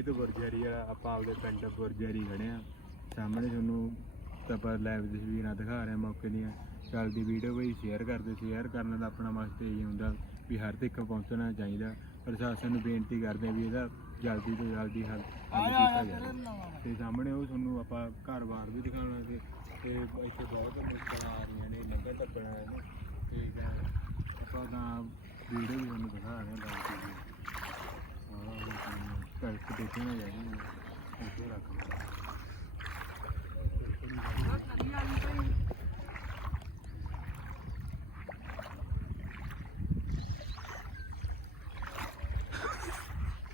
ਇਹ ਤੋਂ ਗੁਰਜਰੀ ਵਾਲਾ ਆਪਾਂ ਆਪਦੇ ਪਿੰਡ ਗੁਰਜਰੀ ਖੜੇ ਆ। ਸਾਹਮਣੇ ਤੁਹਾਨੂੰ ਤਪਰ ਲਾਈਵ ਤਸਵੀਰਾਂ ਦਿਖਾ ਰਹੇ ਮੌਕੇ ਦੀਆਂ। ਚੱਲਦੀ ਵੀਡੀਓ ਵੀ ਸ਼ੇਅਰ ਕਰਦੇ ਸ਼ੇਅਰ ਕਰਨ ਦਾ ਆਪਣਾ ਮਕਸਦ ਇਹ ਹੁੰਦਾ ਵੀ ਹਰ ਤੱਕ ਪਹੁੰਚਣਾ ਚਾਹੀਦਾ। ਪ੍ਰਸ਼ਾਸਨ ਨੂੰ ਬੇਨਤੀ ਕਰਦੇ ਆ ਵੀ ਇਹਦਾ ਜਲਦੀ ਤੋਂ ਜਲਦੀ ਹੱਲ ਕੀਤਾ ਜਾਵੇ। ਤੇ ਸਾਹਮਣੇ ਉਹ ਤੁਹਾਨੂੰ ਆਪਾਂ ਘਰ-ਬਾਰ ਵੀ ਦਿਖਾਉਣਾ ਤੇ ਤੇ ਇੱਥੇ ਬਹੁਤ ਮੁਸ਼ਕਲਾਂ ਆ ਰਹੀਆਂ ਨੇ ਲੰਘਣ ਟੱਪਣਾ ਹੈ ਨਾ ਠੀਕ ਹੈ ਆਪਾਂ ਤਾਂ ਵੀਡੀਓ ਵੀ ਤੁਹਾਨੂੰ ਦਿਖਾ ਰਹੇ ਹਾਂ ਲਾਈਵ ਟੀਵੀ ਹਾਂ ਘਰ ਤੇ ਦੇਖਣਾ ਇੱਥੇ ਰੱਖ ਲਓ।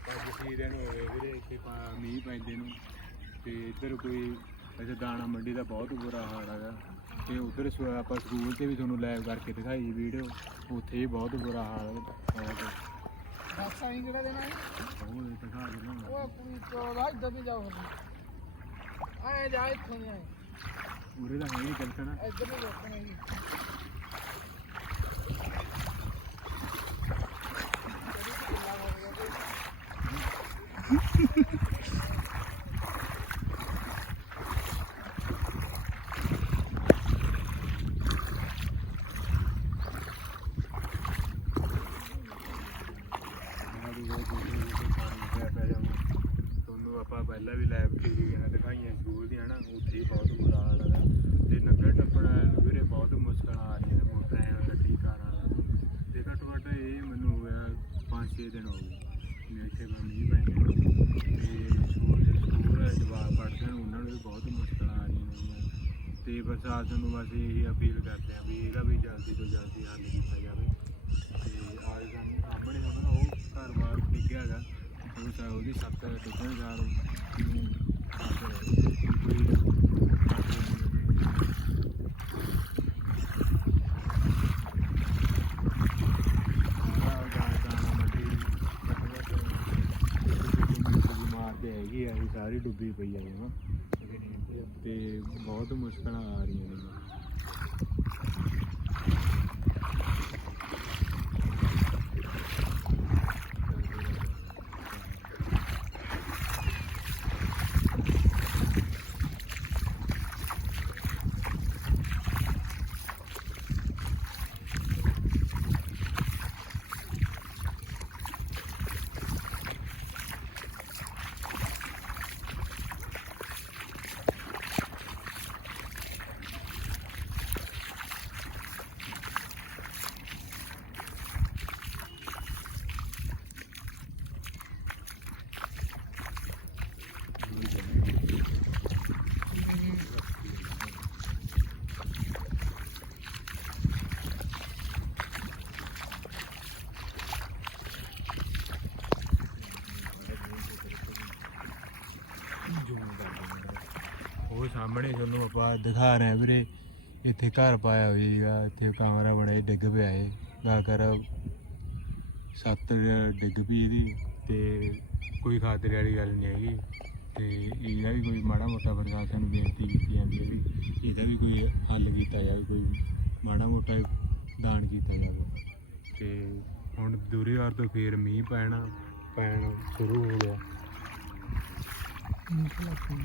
ਅੱਜ ਸੀ ਵੀਰੇ ਇੱਥੇ ਪਾ- ਮੀਂਹ ਪੈਂਦੇ ਨੂੰ ਤੇ ਇੱਧਰ ਕੋਈ ਅੱਛਾ ਦਾਣਾ ਮੰਡੀ ਦਾ ਬਹੁਤ ਬੁਰਾ ਹਾਲ ਹੈਗਾ ਤੇ ਉਧਰ ਆਪਾਂ ਸਕੂਲ ਤੇ ਵੀ ਤੁਹਾਨੂੰ ਲਾਈਵ ਕਰਕੇ ਦਿਖਾਈ ਵੀਡੀਓ, ਉੱਥੇ ਵੀ ਬਹੁਤ ਬੁਰਾ ਹਾਲ ਹੈ ਬਸ ਆਈ ਕਿਹੜਾ ਦੇਣਾ ਹੈ ਉਹ ਦਿਖਾ ਦੇਣਾ ਉਹ ਪੂਰੀ ਚੋਦਾ ਇੱਧਰ ਵੀ ਜਾਓ ਆਏ ਜਾ ਇੱਥੋਂ ਨਹੀਂ ਆਏ। ਉਰੇ ਦਾ ਹੈ ਨਹੀਂ ਚੱਲਣਾ ਇੱਧਰ ਨਹੀਂ ਰੋਕਣਾ ਜੀ ਤੁਹਾਨੂੰ ਆਪਾਂ ਪਹਿਲਾਂ ਵੀ ਲਾਈਵ ਟੀਵੀਆਂ ਦਿਖਾਈਆਂ ਸਕੂਲ ਦੀਆਂ ਨਾ, ਉੱਥੇ ਬਹੁਤ ਬੁਰਾ ਹਾਲ ਹੈ ਤੇ ਨੰਗਰ ਟੱਪਣਾ ਵੀਰੇ ਬਹੁਤ ਮੁਸ਼ਕਲਾਂ ਆ ਰਹੀਆਂ ਨੇ ਮੋਟਰਾਂ ਗੱਡੀ ਕਾਰਾਂ ਤੇ ਘੱਟੋ ਘੱਟ ਇਹ ਮੈਨੂੰ ਹੋ ਗਿਆ 5-6 ਦਿਨ ਹੋ ਗਏ। ਮੈਂ ਇੱਥੇ ਮੈਂ ਮੀਂਹ ਪੈਂਦੇ ਤੇ ਸਕੂਲ ਸਕੂਲ ਜਵਾਬ ਪੜ੍ਹਦੇ ਨੇ, ਉਹਨਾਂ ਨੂੰ ਵੀ ਬਹੁਤ ਮੁਸ਼ਕਲਾਂ ਆ ਰਹੀਆਂ ਨੇ। ਤੇ ਪ੍ਰਸ਼ਾਸਨ ਨੂੰ ਬਸ ਇਹ ਅਪੀਲ ਕਰਦੇ ਆ ਵੀ ਇਹਦਾ ਵੀ ਜਲਦੀ ਤੋਂ ਜਲਦੀ ਹੱਲ ਕੀਤਾ ਜਾਵੇ ਤੇ ਆਲੇ ਸਾਹਮਣੇ ਸਾਹਮਣੇ ਉਹਨਾਂ ਉਹ ਘਰ ਬਾਹਰ ਡਿੱਗਿਆ ਹੈਗਾ ਉਹ ਸਾ ਉਹਦੀ ਸੱਤ ਡਿੱਗਣ ਜਾ ਰਹੀ ਹੈਗੀ ਆ ਇਹ ਸਾਰੀ ਡੁੱਬੀ ਪਈ ਆ ਜਮਾ ਤੇ ਬਹੁਤ ਮੁਸ਼ਕਲਾਂ ਆ ਰਹੀਆਂ ਨੇ। ਉਹ ਸਾਹਮਣੇ ਤੁਹਾਨੂੰ ਆਪਾਂ ਦਿਖਾ ਰਹੇ ਹਾਂ ਵੀਰੇ। ਇੱਥੇ ਘਰ ਪਾਇਆ ਹੋਇਆ ਸੀਗਾ। ਇੱਥੇ ਕਮਰਾ ਬਣਾਇਆ ਡਿੱਗ ਪਿਆ ਏ ਗਾ ਕਰ ਸੱਤ ਡਿੱਗ ਪਈ ਇਹਦੀ ਤੇ ਕੋਈ ਖਾਤਰੇ ਵਾਲੀ ਗੱਲ ਨਹੀਂ ਹੈਗੀ। ਤੇ ਇਹਦਾ ਵੀ ਕੋਈ ਮਾੜਾ ਮੋਟਾ ਪ੍ਰਸ਼ਾਸਨ ਨੂੰ ਬੇਨਤੀ ਕੀਤੀ ਜਾਂਦੀ ਹੈ ਵੀ ਇਹਦਾ ਵੀ ਕੋਈ ਹੱਲ ਕੀਤਾ ਜਾਵੇ, ਕੋਈ ਮਾੜਾ ਮੋਟਾ ਦਾਨ ਕੀਤਾ ਜਾਵੇ। ਤੇ ਹੁਣ ਦੂਰੀ ਵਾਰ ਤੋਂ ਫੇਰ ਮੀਂਹ ਪੈਣਾ ਪੈਣਾ ਸ਼ੁਰੂ ਹੋ ਗਿਆ। mucho la pena.